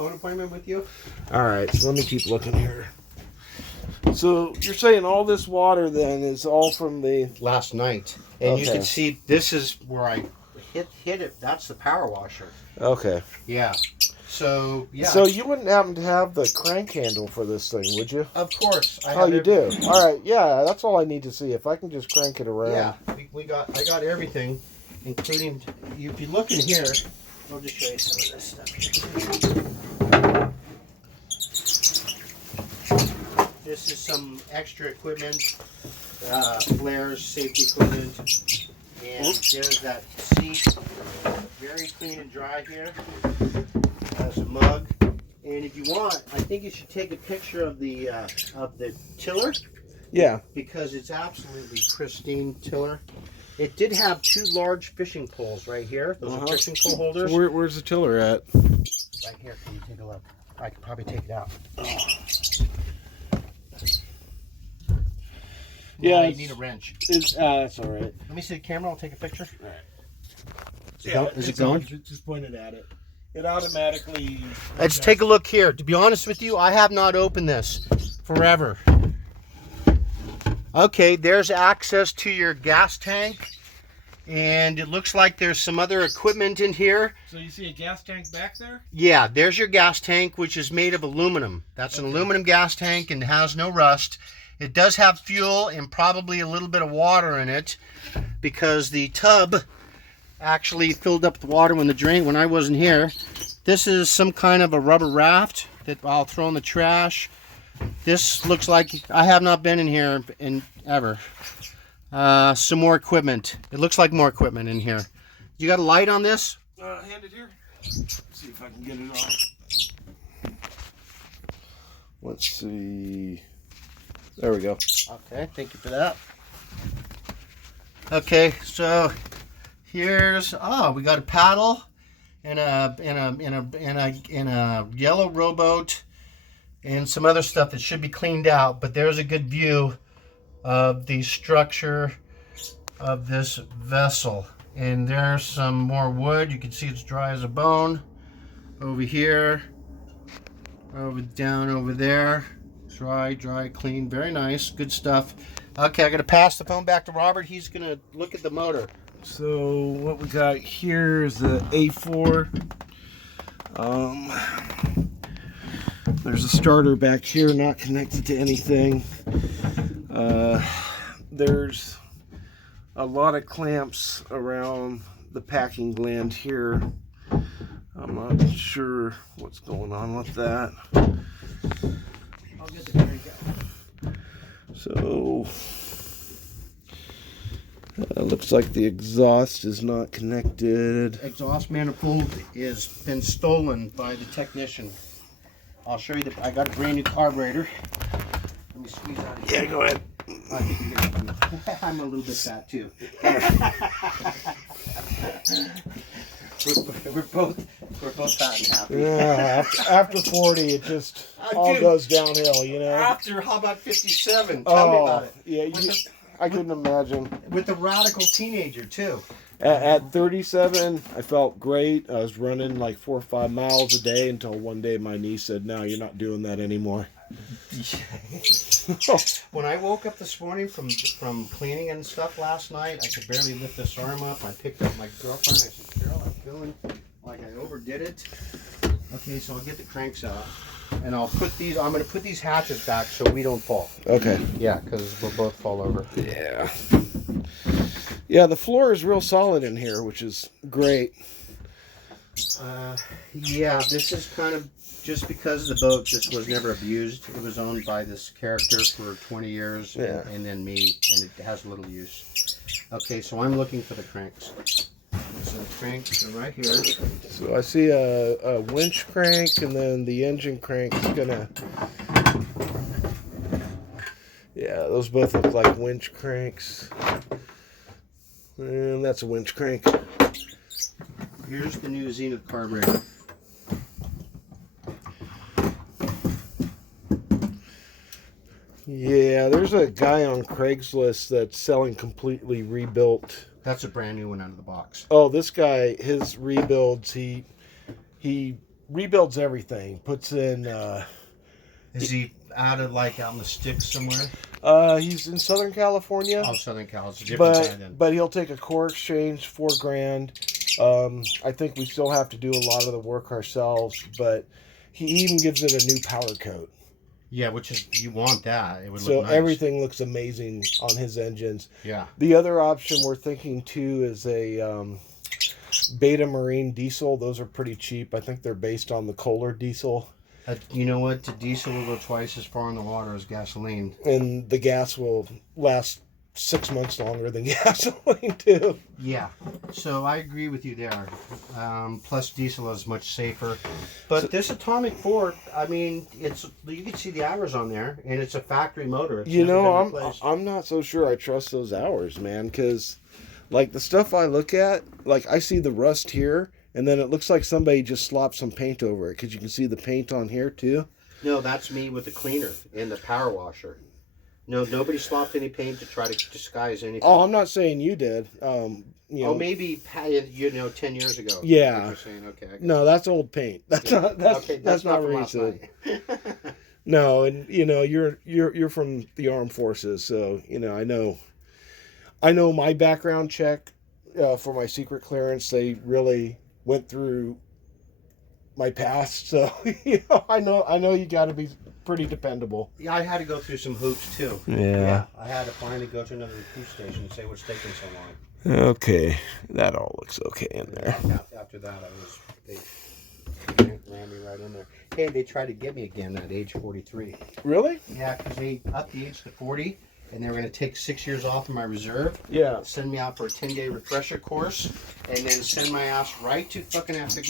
phone appointment with you. All right, so let me keep looking here. So you're saying all this water then is all from the Last night, and you Okay. can see this is where I hit it. That's the power washer. Okay. Yeah. So yeah. So you wouldn't happen to have the crank handle for this thing, would you? Of course. Oh, you do. All right. Yeah, that's all I need to see. If I can just crank it around. Yeah. I got everything, including. If you look in here, I'll just show you some of this stuff here. This is some extra equipment, flares, safety equipment, and there's that seat, very clean and dry here. There's a mug, and if you want, I think you should take a picture of the tiller. Yeah. Because it's absolutely pristine tiller. It did have 2 large fishing poles right here. Those are fishing pole holders. So where's the tiller at? Right here. Can you take a look? I could probably take it out. Yeah, you need a wrench. That's all right. Let me see the camera. I'll take a picture. All right. Is it going? Just pointed at it. It automatically. Let's take a look here. To be honest with you, I have not opened this forever. Okay, there's access to your gas tank. And it looks like there's some other equipment in here. So you see a gas tank back there? Yeah, there's your gas tank, which is made of aluminum. That's an aluminum gas tank and has no rust. It does have fuel and probably a little bit of water in it because the tub actually filled up with water when I wasn't here. This is some kind of a rubber raft that I'll throw in the trash. This looks like I have not been in here in ever. Some more equipment. It looks like more equipment in here. You got a light on this? Hand it here. Let's see if I can get it on. Let's see. There we go. Okay, thank you for that. Okay, so here's we got a paddle and a yellow rowboat and some other stuff that should be cleaned out, but there's a good view of the structure of this vessel. And there's some more wood. You can see it's dry as a bone. Over here, down over there. Dry, clean, very nice, good stuff. Okay, I gotta pass the phone back to Robert. He's gonna look at the motor. So what we got here is the A4. There's a starter back here, not connected to anything. There's a lot of clamps around the packing gland here. I'm not sure what's going on with that. I'll get the crank out. So looks like the exhaust is not connected. Exhaust manifold is been stolen by the technician. I'll show you I got a brand new carburetor. Let me squeeze out of here. Yeah, go ahead. I think you're gonna I'm a little bit fat too. we're both fat and happy. Yeah, after 40, it just all goes downhill, you know. After, how about 57? Tell me about it. Yeah, I couldn't imagine. With the radical teenager too. At 37, I felt great. I was running like 4 or 5 miles a day until one day my niece said, "No, you're not doing that anymore." When I woke up this morning from cleaning and stuff last night, I could barely lift this arm up. I picked up my girlfriend. I said, "Carol, I'm feeling like I overdid it." Okay, so I'll get the cranks out, and I'll put these. I'm going to put these hatches back so we don't fall. Okay. Yeah, because we'll both fall over. Yeah. Yeah, the floor is real solid in here, which is great. Yeah, this is kind of just because the boat just was never abused. It was owned by this character for 20 years, Yeah. and then me, and it has little use. Okay, so I'm looking for the cranks. So the cranks are right here. So I see a winch crank, and then the engine crank is gonna. Yeah, those both look like winch cranks. And that's a winch crank. Here's the new Zenith carburetor. Yeah, there's a guy on Craigslist that's selling completely rebuilt. That's a brand new one out of the box. Oh, this guy, his rebuilds, he rebuilds everything. Puts in. Is he out in the sticks somewhere? He's in Southern California. Oh, Southern Cal. It's a different guy then. But he'll take a core exchange, $4,000. I think we still have to do a lot of the work ourselves, but he even gives it a new powder coat. Yeah, which is, you want that. It would So look nice. everything looks amazing on his engines. Yeah. The other option we're thinking too is a Beta Marine diesel. Those are pretty cheap. I think they're based on the Kohler diesel. You know what? The diesel will go twice as far in the water as gasoline. And the gas will last 6 months longer than gasoline too. Yeah. So I agree with you there. Plus diesel is much safer. But this Atomic 4, I mean, you can see the hours on there, and it's a factory motor. It's You never know, been replaced. I'm not so sure I trust those hours, man, because like the stuff I look at, like I see the rust here, and then it looks like somebody just slopped some paint over it, because you can see the paint on here too. No, that's me with the cleaner and the power washer. No, nobody slopped any paint to try to disguise anything. Oh, I'm not saying you did. You know, Maybe 10 years ago. Yeah. What you're saying. Okay. I no, that's old paint. That's not that's not from last recent. night. No, and you know you're from the armed forces, so you know I know my background check for my secret clearance. They really went through my past, so you know I know you got to be pretty dependable. Yeah, I had to go through some hoops too. Yeah. I had to finally go to another recruit station and say what's taking so long. Okay, that all looks okay in there. After that, they ran me right in there. Hey, they tried to get me again at age 43. Really? Yeah, because they upped the age to 40, and they were going to take 6 years off of my reserve, Yeah. send me out for a 10-day refresher course, and then send my ass right to fucking Afghanistan